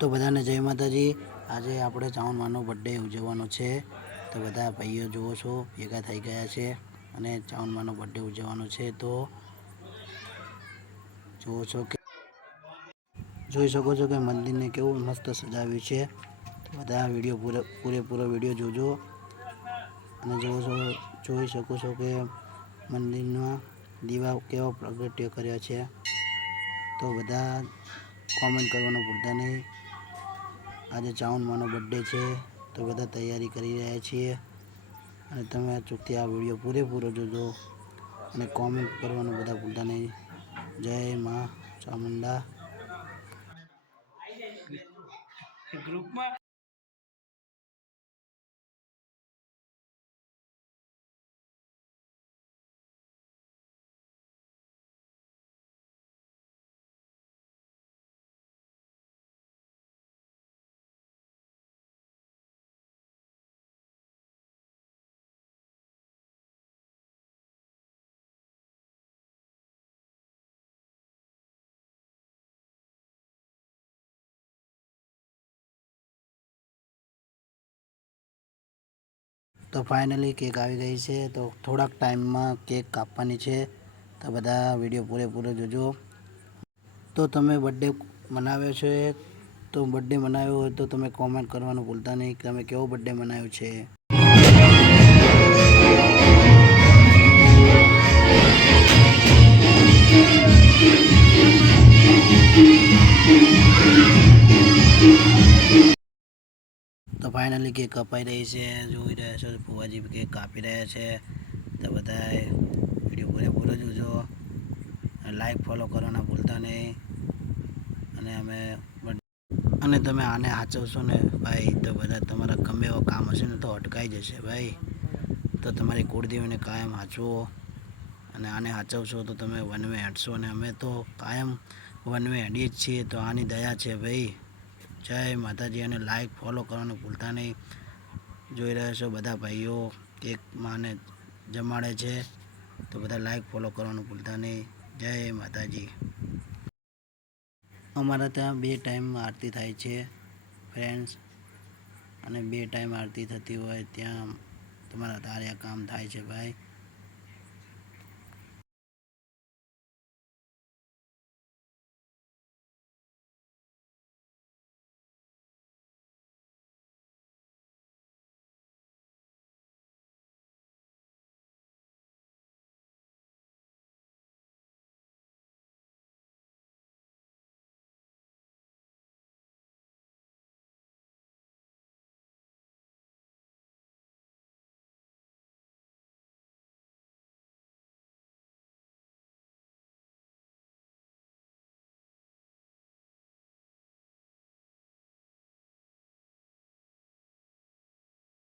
તો બધાને જય માતાજી। આજે આપણે ચાવનમાનો બર્થડે ઉજવવાનો છે, તો બધા ભાઈઓ જુઓ છો ભેગા થઈ ગયા છે અને ચાવનમાનો બર્થડે ઉજવવાનો છે। તો જુઓ છો કે જોઈ શકો છો કે મંદિરને કેવું મસ્ત સજાવ્યું છે। તો બધા વિડીયો પૂરેપૂરો વિડીયો જોજો અને જોઈ શકો છો કે મંદિરના દીવા કેવા પ્રગટ્ય કર્યા છે। તો બધા કોમેન્ટ કરવાનું ભૂલતા નહીં। આજે ચાવનમાનો બર્થડે છે, તો બધા તૈયારી કરી રહ્યા છીએ અને તમે અચૂકથી આ વિડીયો પૂરેપૂરો જોજો અને કોમેન્ટ કરવાનું બધા ભૂલતા નહીં। જય મા ચામુંડા। ગ્રુપમાં તો ફાઇનલી કેક આવી ગઈ છે, તો થોડાક ટાઈમમાં કેક કાપવાની છે, તો બધા વિડીયો પૂરેપૂરો જોજો। તો તમે બર્થડે મનાવ્યો છે, તો બર્થડે મનાવ્યો હોય તો તમે કોમેન્ટ કરવાનું ભૂલતા નહીં કે તમે કેવો બર્થડે મનાવ્યો છે। તો ફાઇનલી કેક કપાઈ રહી છે, જોઈ રહ્યા છો ફુવાજી કેક કાપી રહ્યા છે। તો બધાએ વિડીયો પૂરેપૂરો જોજો, લાઈક ફોલો કરવાના ભૂલતા નહીં અને તમે આને સાચવશો ને ભાઈ તો બધા તમારા ગમે એવા કામ હશે ને તો અટકાઈ જશે ભાઈ। તો તમારી કુળદેવીને કાયમ સાચવો અને આને સાચવશો તો તમે વનવે હેડશો અને અમે તો કાયમ વનવે હેડીએ જ છીએ। તો આની દયા છે ભાઈ। જય માતાજી અને લાઈક ફોલો કરવાનું ભૂલતા નહીં। જોઈ રહ્યા છો બધા ભાઈઓ કેક માને જમાડે છે, તો બધા લાઈક ફોલો કરવાનું ભૂલતા નહીં। જય માતાજી। અમારા ત્યાં 2 ટાઈમ આરતી થાય છે ફ્રેન્ડ્સ, અને 2 ટાઈમ આરતી થતી હોય ત્યાં તમારા તારે કામ થાય છે ભાઈ।